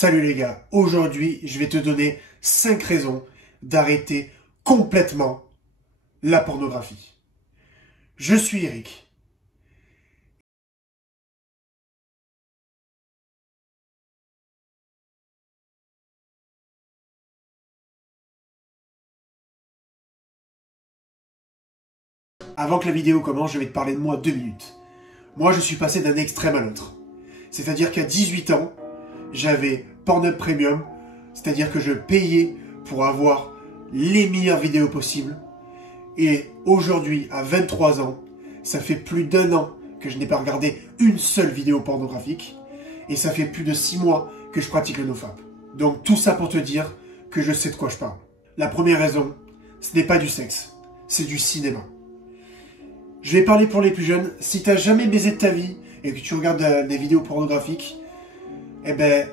Salut les gars, aujourd'hui je vais te donner 5 raisons d'arrêter complètement la pornographie. Je suis Eric. Avant que la vidéo commence, je vais te parler de moi 2 minutes. Moi je suis passé d'un extrême à l'autre. C'est-à-dire qu'à 18 ans, j'avais Pornhub Premium, c'est-à-dire que je payais pour avoir les meilleures vidéos possibles. Et aujourd'hui, à 23 ans, ça fait plus d'1 an que je n'ai pas regardé une seule vidéo pornographique. Et ça fait plus de 6 mois que je pratique le nofap. Donc tout ça pour te dire que je sais de quoi je parle. La première raison, ce n'est pas du sexe, c'est du cinéma. Je vais parler pour les plus jeunes. Si tu n'as jamais baisé de ta vie et que tu regardes des vidéos pornographiques, eh ben,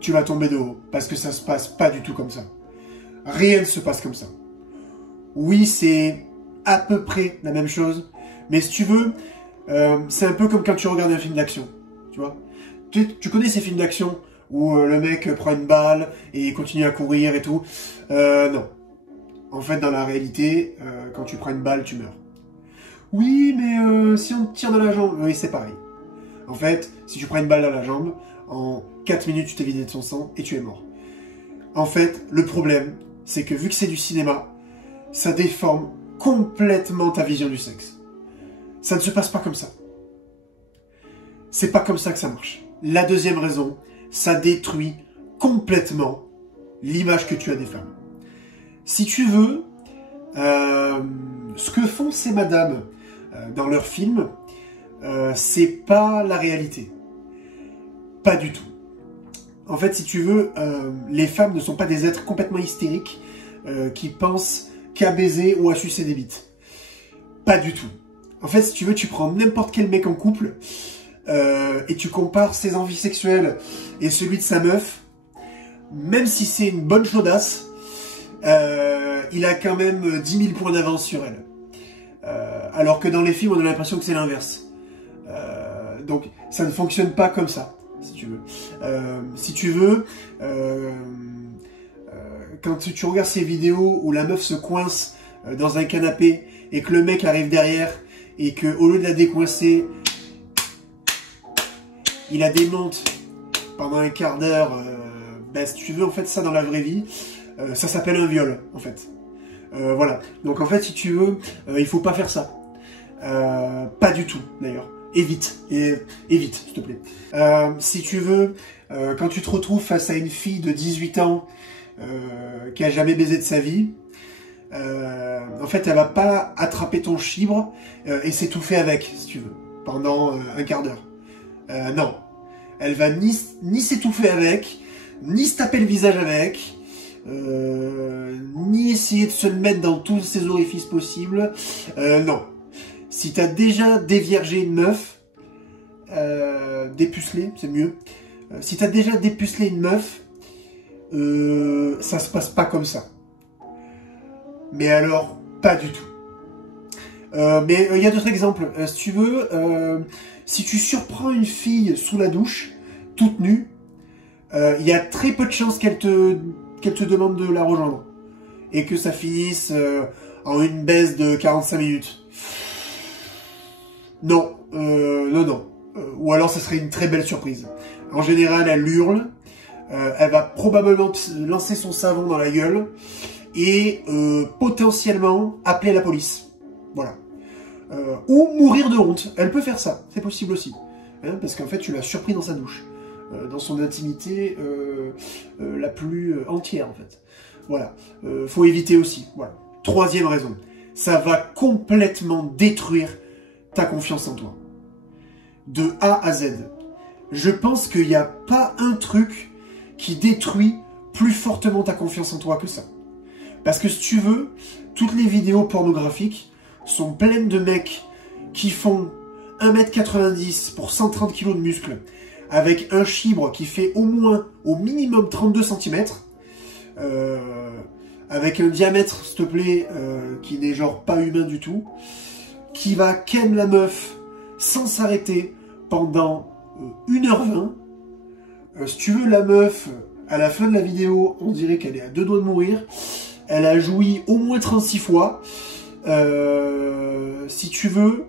tu vas tomber de haut. Parce que ça se passe pas du tout comme ça. Rien ne se passe comme ça. Oui, c'est à peu près la même chose. Mais si tu veux, c'est un peu comme quand tu regardes un film d'action. Tu vois, tu connais ces films d'action où le mec prend une balle et continue à courir et tout. Non. En fait, dans la réalité, quand tu prends une balle, tu meurs. Oui, mais si on te tire dans la jambe, oui, c'est pareil. En fait, si tu prends une balle dans la jambe, en 4 minutes, tu t'es vidé de ton sang et tu es mort. En fait, le problème, c'est que vu que c'est du cinéma, ça déforme complètement ta vision du sexe. Ça ne se passe pas comme ça. C'est pas comme ça que ça marche. La deuxième raison, ça détruit complètement l'image que tu as des femmes. Si tu veux, ce que font ces madames dans leurs films, c'est pas la réalité. Pas du tout. En fait, si tu veux, les femmes ne sont pas des êtres complètement hystériques qui pensent qu'à baiser ou à sucer des bites. Pas du tout. En fait, si tu veux, tu prends n'importe quel mec en couple et tu compares ses envies sexuelles et celui de sa meuf, même si c'est une bonne chaudasse, il a quand même 10 000 points d'avance sur elle. Alors que dans les films, on a l'impression que c'est l'inverse. Donc, ça ne fonctionne pas comme ça, si tu veux. Si tu veux, quand tu regardes ces vidéos où la meuf se coince dans un canapé et que le mec arrive derrière et que au lieu de la décoincer, il la démonte pendant un quart d'heure, ben, si tu veux, en fait, ça dans la vraie vie, ça s'appelle un viol, en fait. Voilà. Donc, en fait, si tu veux, il faut pas faire ça. Pas du tout, d'ailleurs. Évite, évite, s'il te plaît. Si tu veux, quand tu te retrouves face à une fille de 18 ans qui a jamais baisé de sa vie, en fait, elle va pas attraper ton chibre et s'étouffer avec, si tu veux, pendant un quart d'heure. Non. Elle va ni s'étouffer avec, ni se taper le visage avec, ni essayer de se le mettre dans tous ses orifices possibles. Non. Si t'as déjà déviergé une meuf, dépucelé, c'est mieux. Si t'as déjà dépucelé une meuf, ça se passe pas comme ça. Mais alors, pas du tout. Mais il y a d'autres exemples. Si tu veux, si tu surprends une fille sous la douche, toute nue, il y a très peu de chances qu'elle te demande de la rejoindre. Et que ça finisse en une baisse de 45 minutes. Non, non. Ou alors ça serait une très belle surprise. En général, elle hurle, elle va probablement lancer son savon dans la gueule et potentiellement appeler la police. Voilà. Ou mourir de honte. Elle peut faire ça, c'est possible aussi. Hein, parce qu'en fait, tu l'as surpris dans sa douche. Dans son intimité la plus entière, en fait. Voilà. Faut éviter aussi. Voilà. Troisième raison. Ça va complètement détruire ta confiance en toi. De A à Z. Je pense qu'il n'y a pas un truc qui détruit plus fortement ta confiance en toi que ça. Parce que si tu veux, toutes les vidéos pornographiques sont pleines de mecs qui font 1m90 pour 130 kg de muscles, avec un chibre qui fait au minimum 32 cm, avec un diamètre, s'il te plaît, qui n'est genre pas humain du tout, qui va ken la meuf sans s'arrêter pendant 1h20. Si tu veux, la meuf, À la fin de la vidéo, on dirait qu'elle est à 2 doigts de mourir. Elle a joui au moins 36 fois. Si tu veux,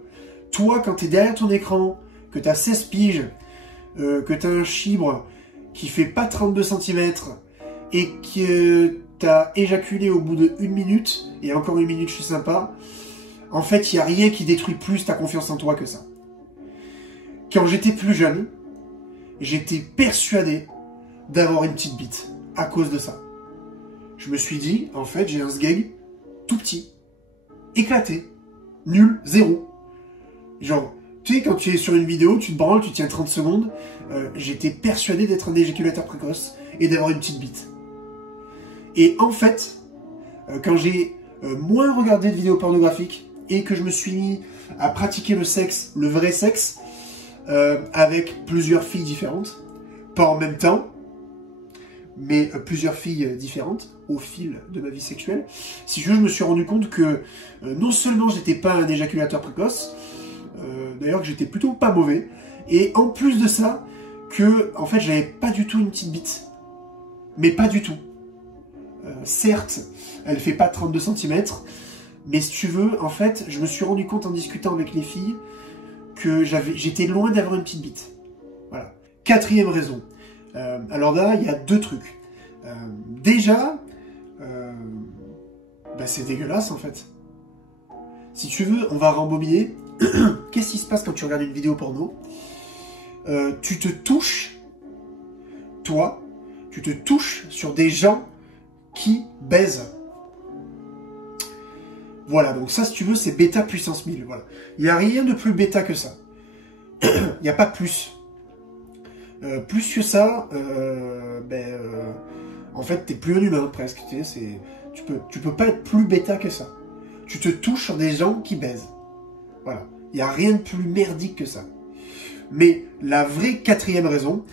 toi, quand tu es derrière ton écran, que tu as 16 piges, que tu as un chibre qui fait pas 32 cm et que tu as éjaculé au bout de 1 minute, et encore 1 minute, je suis sympa, en fait, il n'y a rien qui détruit plus ta confiance en toi que ça. Quand j'étais plus jeune, j'étais persuadé d'avoir une petite bite à cause de ça. Je me suis dit, en fait, j'ai un sgeg tout petit, éclaté, nul, zéro. Genre, tu sais, quand tu es sur une vidéo, tu te branles, tu tiens 30 secondes, j'étais persuadé d'être un éjaculateur précoce et d'avoir une petite bite. Et en fait, quand j'ai moins regardé de vidéos pornographiques et que je me suis mis à pratiquer le sexe, le vrai sexe, avec plusieurs filles différentes, pas en même temps, mais plusieurs filles différentes au fil de ma vie sexuelle, si je me suis rendu compte que non seulement j'étais pas un éjaculateur précoce, d'ailleurs que j'étais plutôt pas mauvais, et en plus de ça, que en fait j'avais pas du tout une petite bite. Mais pas du tout. Certes, elle fait pas 32 cm, mais si tu veux, en fait, je me suis rendu compte en discutant avec les filles que j'étais loin d'avoir une petite bite. Voilà. 4e raison. Alors là, il y a 2 trucs. Déjà, c'est dégueulasse en fait. Si tu veux, on va rembobiner. Qu'est-ce qui se passe quand tu regardes une vidéo porno? Tu te touches, toi, tu te touches sur des gens qui baisent. Voilà, donc ça, si tu veux, c'est bêta puissance 1000. Voilà. Il n'y a rien de plus bêta que ça. Il n'y a pas plus. Plus que ça, en fait, t'es plus un humain, presque. Tu sais, tu peux pas être plus bêta que ça. Tu te touches sur des gens qui baisent. Voilà. Il n'y a rien de plus merdique que ça. Mais la vraie 4e raison,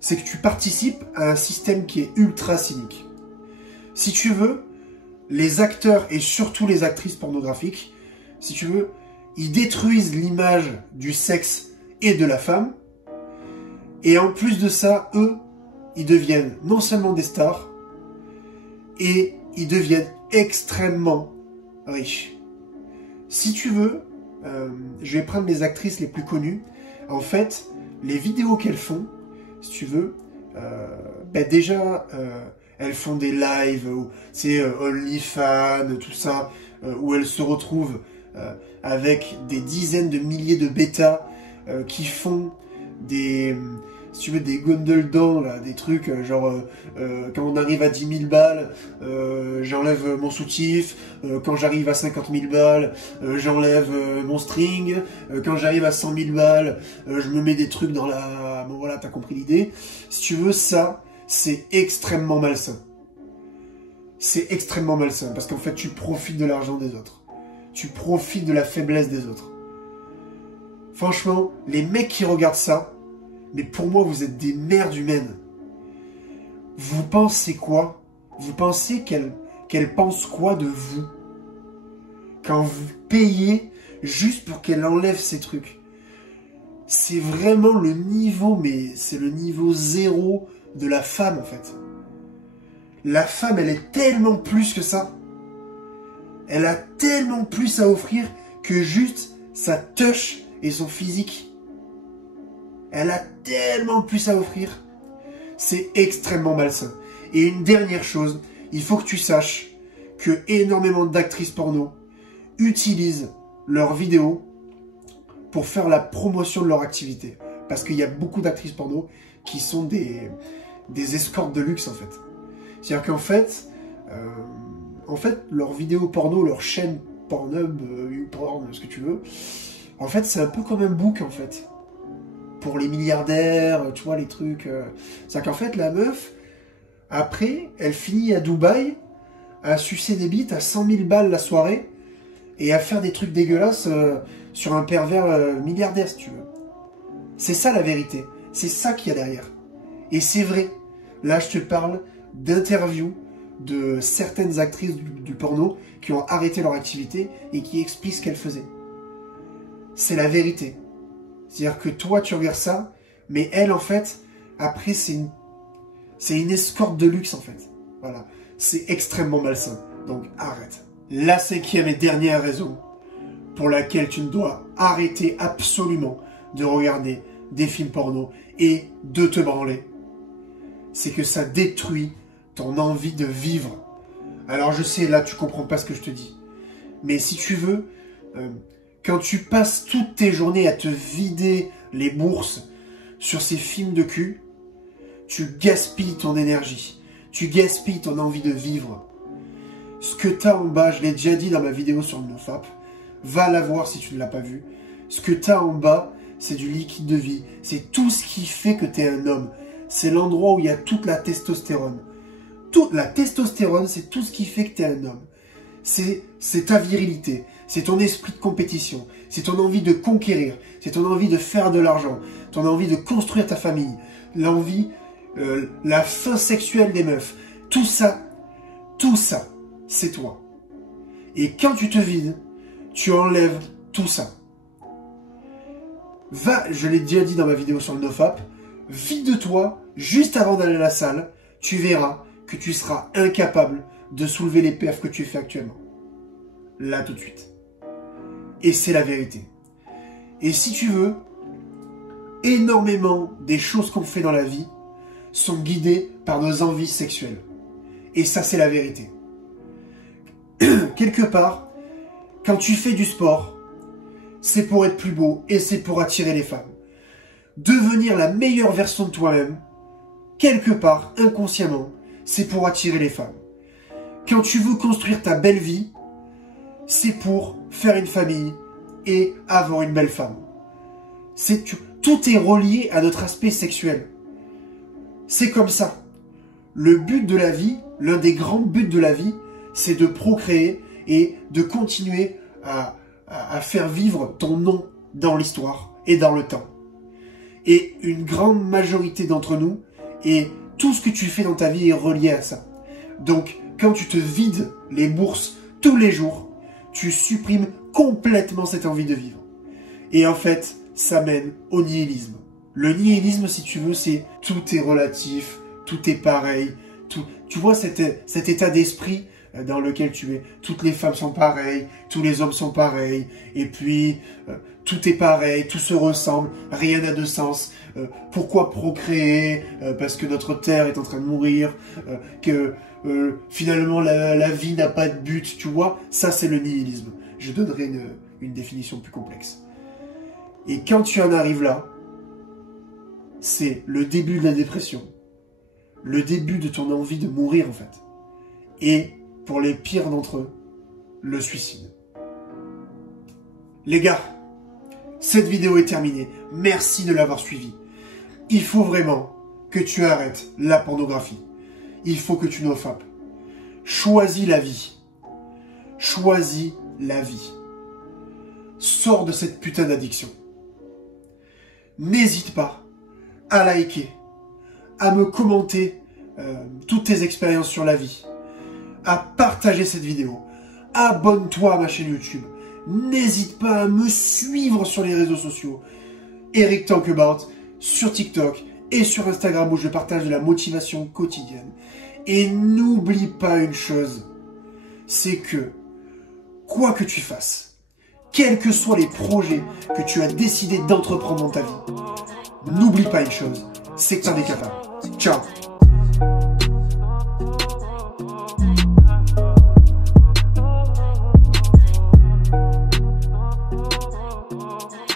c'est que tu participes à un système qui est ultra cynique. Si tu veux, les acteurs et surtout les actrices pornographiques, si tu veux, ils détruisent l'image du sexe et de la femme. Et en plus de ça, eux, ils deviennent non seulement des stars, et ils deviennent extrêmement riches. Si tu veux, je vais prendre les actrices les plus connues. En fait, les vidéos qu'elles font, si tu veux, déjà, elles font des lives, c'est OnlyFans, tout ça, où elles se retrouvent avec des dizaines de milliers de bêtas qui font des, si tu veux, des gondole-dents, là, des trucs genre quand on arrive à 10 000 balles, j'enlève mon soutif, quand j'arrive à 50 000 balles, j'enlève mon string, quand j'arrive à 100 000 balles, je me mets des trucs dans la... Bon voilà, t'as compris l'idée. Si tu veux, ça, c'est extrêmement malsain. C'est extrêmement malsain, parce qu'en fait, tu profites de l'argent des autres. Tu profites de la faiblesse des autres. Franchement, les mecs qui regardent ça, mais pour moi, vous êtes des merdes humaines. Vous pensez quoi? Vous pensez qu'elle pense quoi de vous? Quand vous payez juste pour qu'elle enlève ces trucs. C'est vraiment le niveau, mais c'est le niveau 0 de la femme, en fait. La femme, elle est tellement plus que ça. Elle a tellement plus à offrir que juste sa touch et son physique. Elle a tellement plus à offrir. C'est extrêmement malsain. Et une dernière chose, il faut que tu saches que énormément d'actrices porno utilisent leurs vidéos pour faire la promotion de leur activité. Parce qu'il y a beaucoup d'actrices porno qui sont des escortes de luxe, en fait. C'est-à-dire qu'en fait, leurs vidéos porno, leur chaîne Pornhub, YouPorn, ce que tu veux, en fait, c'est un peu comme un book, en fait. Pour les milliardaires, tu vois, les trucs... C'est-à-dire qu'en fait, la meuf, après, elle finit à Dubaï, à sucer des bites à 100 000 balles la soirée, et à faire des trucs dégueulasses sur un pervers milliardaire, si tu veux. C'est ça, la vérité. C'est ça qu'il y a derrière. Et c'est vrai. Là, je te parle d'interviews de certaines actrices du porno qui ont arrêté leur activité et qui expliquent ce qu'elles faisaient. C'est la vérité. C'est-à-dire que toi, tu regardes ça, mais elle, en fait, après, c'est C'est une escorte de luxe en fait. Voilà. C'est extrêmement malsain. Donc arrête. La 5e et dernière raison pour laquelle tu ne dois arrêter absolument de regarder des films porno et de te branler, c'est que ça détruit ton envie de vivre. Alors je sais, là tu comprends pas ce que je te dis. Mais si tu veux, quand tu passes toutes tes journées à te vider les bourses sur ces films de cul, tu gaspilles ton énergie. Tu gaspilles ton envie de vivre. Ce que tu as en bas, je l'ai déjà dit dans ma vidéo sur le NoFap, va la voir si tu ne l'as pas vu. Ce que tu as en bas, c'est du liquide de vie. C'est tout ce qui fait que tu es un homme. C'est l'endroit où il y a toute la testostérone. Toute la testostérone, c'est tout ce qui fait que tu es un homme. C'est ta virilité, c'est ton esprit de compétition, c'est ton envie de conquérir, c'est ton envie de faire de l'argent, ton envie de construire ta famille, l'envie, la faim sexuelle des meufs. Tout ça, c'est toi. Et quand tu te vides, tu enlèves tout ça. Va, je l'ai déjà dit dans ma vidéo sur le NoFap, vide-toi juste avant d'aller à la salle, tu verras que tu seras incapable de soulever les perfs que tu fais actuellement. Là, tout de suite. Et c'est la vérité. Et si tu veux, énormément des choses qu'on fait dans la vie sont guidées par nos envies sexuelles. Et ça, c'est la vérité. Quelque part, quand tu fais du sport, c'est pour être plus beau et c'est pour attirer les femmes. Devenir la meilleure version de toi-même, quelque part, inconsciemment, c'est pour attirer les femmes. Quand tu veux construire ta belle vie, c'est pour faire une famille et avoir une belle femme. Tout est relié à notre aspect sexuel. C'est comme ça. Le but de la vie, l'un des grands buts de la vie, c'est de procréer et de continuer à faire vivre ton nom dans l'histoire et dans le temps. Et une grande majorité d'entre nous, et tout ce que tu fais dans ta vie est relié à ça. Donc, quand tu te vides les bourses tous les jours, tu supprimes complètement cette envie de vivre. Et en fait, ça mène au nihilisme. Le nihilisme, si tu veux, c'est tout est relatif, tout est pareil. Tu vois cet état d'esprit dans lequel tu es. Toutes les femmes sont pareilles, tous les hommes sont pareils, et puis tout est pareil, tout se ressemble, rien n'a de sens. Pourquoi procréer? Parce que notre terre est en train de mourir, que finalement la vie n'a pas de but, tu vois. Ça, c'est le nihilisme. Je donnerai une définition plus complexe. Et quand tu en arrives là, c'est le début de la dépression. Le début de ton envie de mourir, en fait. Et, pour les pires d'entre eux, le suicide. Les gars, cette vidéo est terminée. Merci de l'avoir suivie. Il faut vraiment que tu arrêtes la pornographie. Il faut que tu NoFap. Choisis la vie. Choisis la vie. Sors de cette putain d'addiction. N'hésite pas à liker, à me commenter toutes tes expériences sur la vie, à partager cette vidéo. Abonne-toi à ma chaîne YouTube. N'hésite pas à me suivre sur les réseaux sociaux. Eric Talkabout sur TikTok et sur Instagram où je partage de la motivation quotidienne. Et n'oublie pas une chose, c'est que, quoi que tu fasses, quels que soient les projets que tu as décidé d'entreprendre dans ta vie, n'oublie pas une chose, c'est que tu en es capable. Ciao.